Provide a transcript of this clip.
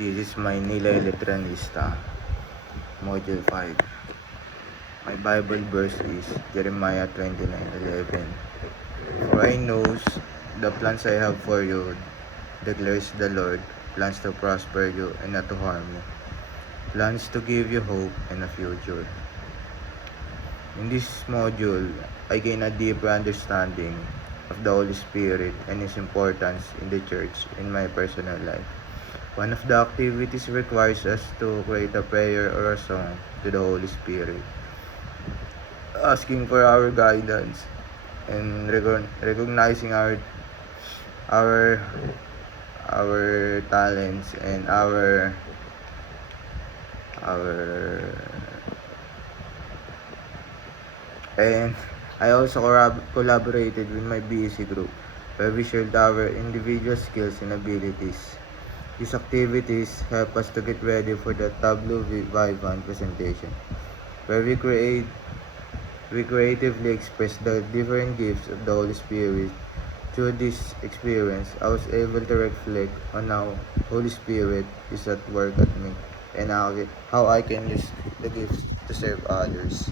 This is my Nila Electranista, Module 5. My Bible verse is Jeremiah 29:11. For I knows the plans I have for you, declares the Lord, plans to prosper you and not to harm you, plans to give you hope and a future. In this module, I gain a deeper understanding of the Holy Spirit and His importance in the church in my personal life. One of the activities requires us to create a prayer or a song to the Holy Spirit, asking for our guidance and recognizing our talents and our and I also collaborated with my BEC group where we shared our individual skills and abilities. These activities help us to get ready for the Tableau Vivan presentation, where we creatively express the different gifts of the Holy Spirit. Through this experience, I was able to reflect on how Holy Spirit is at work at me and how I can use the gifts to serve others.